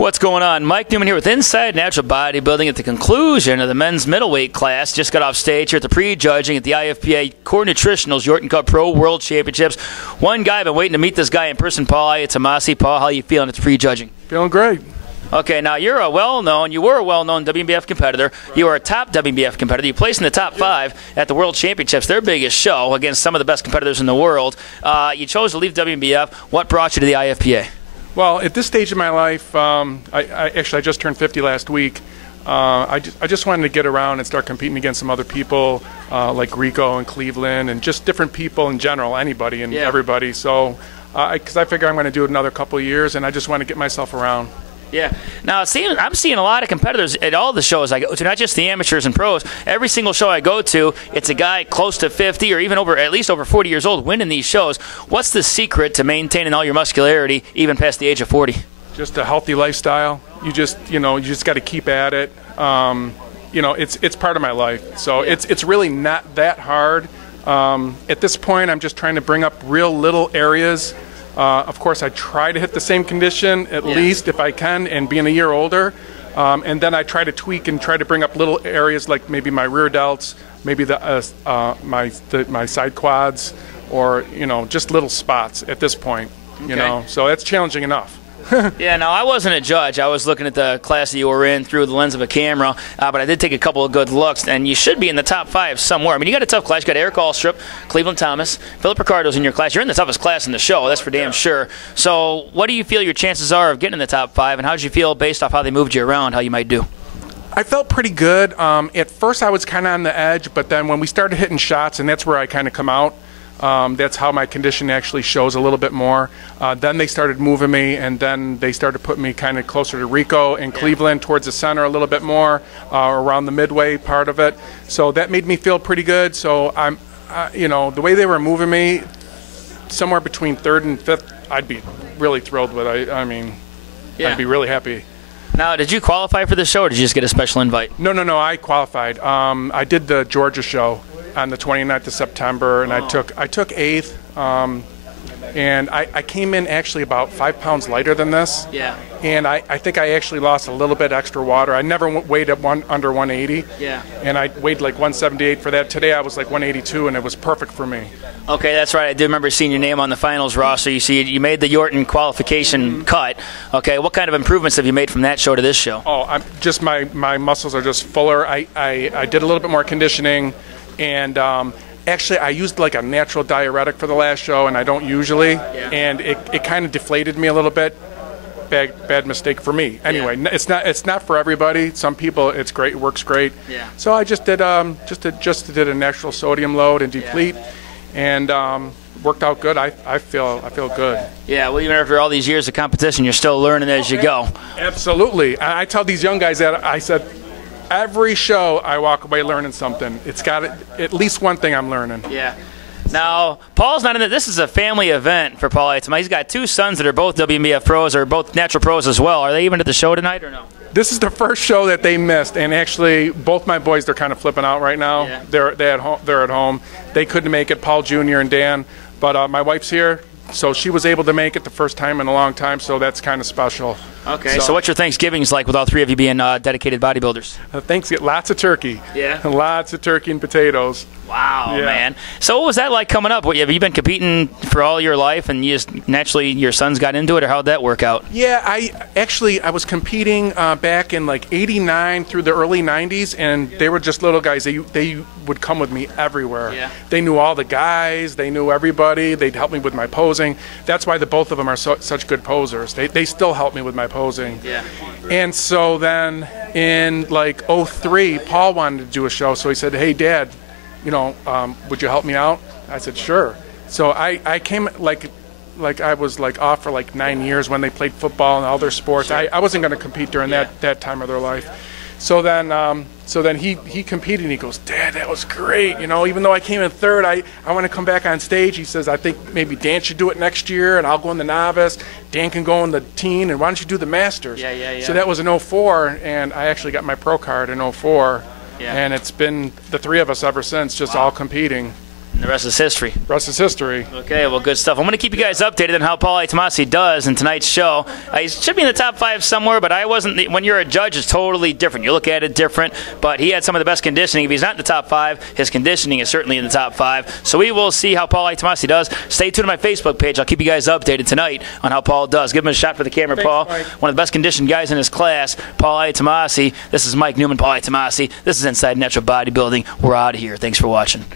What's going on? Mike Neumann here with Inside Natural Bodybuilding at the conclusion of the men's middleweight class. Just got off stage here at the pre-judging at the IFPA Core Nutritionals Yorton Cup Pro World Championships. One guy, I've been waiting to meet this guy in person, Paul Iatomasi. Paul, how are you feeling at the pre-judging? Feeling great. Okay, now you were a well-known WNBF competitor. You were a top WNBF competitor. You placed in the top 5 at the World Championships, their biggest show, against some of the best competitors in the world. You chose to leave WNBF. What brought you to the IFPA? Well, at this stage of my life, I just turned 50 last week. I just wanted to get around and start competing against some other people like Rico and Cleveland and just different people in general, anybody and everybody. So, because I figure I'm going to do it another couple of years, and I just want to get myself around. Yeah. Now, I'm seeing a lot of competitors at all the shows I go to, not just the amateurs and pros. Every single show I go to, it's a guy close to 50 or even at least over 40 years old winning these shows. What's the secret to maintaining all your muscularity even past the age of 40? Just a healthy lifestyle. You just got to keep at it. It's part of my life. So it's really not that hard. At this point, I'm just trying to bring up real little areas. Of course, I try to hit the same condition at least if I can, and being a year older. And then I try to tweak and try to bring up little areas like maybe my rear delts, maybe my side quads, or just little spots at this point. So that's challenging enough. Yeah, no, I wasn't a judge. I was looking at the class that you were in through the lens of a camera, but I did take a couple of good looks, and you should be in the top 5 somewhere. I mean, you got a tough class. You got Eric Alstrup, Cleveland Thomas, Philip Ricardo's in your class. You're in the toughest class in the show, that's for damn sure. So what do you feel your chances are of getting in the top 5, and how did you feel based off how they moved you around, how you might do? I felt pretty good. At first I was kind of on the edge, but then when we started hitting shots, and that's where I kind of come out, that's how my condition actually shows a little bit more. Then they started moving me, and then they started putting me kind of closer to Rico and Cleveland, towards the center a little bit more, around the midway part of it. So that made me feel pretty good. So I'm, the way they were moving me, somewhere between 3rd and 5th, I'd be really thrilled with. I'd be really happy. Now, did you qualify for this show, or did you just get a special invite? No, I qualified. I did the Georgia show on the 29th of September, and I took 8th, and I came in actually about 5 pounds lighter than this. Yeah. And I think I actually lost a little bit extra water. I never weighed at under 180. Yeah. And I weighed like 178 for that. Today I was like 182, and it was perfect for me. Okay, that's right. I do remember seeing your name on the finals roster. You made the Yorton qualification cut. Okay, what kind of improvements have you made from that show to this show? Oh, my muscles are just fuller. I did a little bit more conditioning. And actually, I used like a natural diuretic for the last show, and I don't usually. Yeah. And it kind of deflated me a little bit. Bad mistake for me. Anyway, it's not for everybody. Some people it's great, it works great. Yeah. So I just did a natural sodium load and deplete, and worked out good. I feel good. Yeah. Well, even after all these years of competition, you're still learning as you go. Absolutely. I tell these young guys that I said, every show I walk away learning something. It's got at least one thing I'm learning. Yeah. Now, Paul's not in it. This is a family event for Paul Iatomasi. He's got 2 sons that are both WNBF pros, or both natural pros as well. Are they even at the show tonight or no? This is the first show that they missed, and actually both my boys, they're kind of flipping out right now. Yeah. They're at home. They couldn't make it, Paul Jr. and Dan, but my wife's here. So she was able to make it the first time in a long time, so that's kind of special. Okay, so what's your Thanksgivings like with all 3 of you being dedicated bodybuilders? Thanksgiving, lots of turkey. Yeah. Lots of turkey and potatoes. Wow, man. So what was that like coming up? Have you been competing for all your life, and you just naturally your sons got into it, or how'd that work out? Yeah, I was competing back in like '89 through the early '90s, and they were just little guys. They would come with me everywhere. Yeah. They knew all the guys. They knew everybody. They'd help me with my posing. That's why the both of them are such good posers. They still help me with my posing. Yeah. And so then in like '03, Paul wanted to do a show, so he said, "Hey, Dad, would you help me out?" I said, "Sure." So I came like I was like off for like 9 years when they played football and all their sports. Sure. I wasn't going to compete during that time of their life. So then he competed, and he goes, "Dad, that was great. Even though I came in 3rd, I want to come back on stage." He says, "I think maybe Dan should do it next year, and I'll go in the novice. Dan can go in the teen, and why don't you do the masters?" Yeah. So that was in '04, and I actually got my pro card in '04. Yeah. And it's been the 3 of us ever since, just all competing. And the rest is history. Rest is history. Okay, well, good stuff. I'm going to keep you guys updated on how Paul Iatomasi does in tonight's show. He should be in the top 5 somewhere, but I wasn't. When you're a judge, it's totally different. You look at it different, but he had some of the best conditioning. If he's not in the top 5, his conditioning is certainly in the top 5. So we will see how Paul Iatomasi does. Stay tuned to my Facebook page. I'll keep you guys updated tonight on how Paul does. Give him a shot for the camera, Thanks, Paul. Mike. One of the best conditioned guys in his class, Paul Iatomasi. This is Mike Neumann, Paul Iatomasi. This is Inside Natural Bodybuilding. We're out of here. Thanks for watching.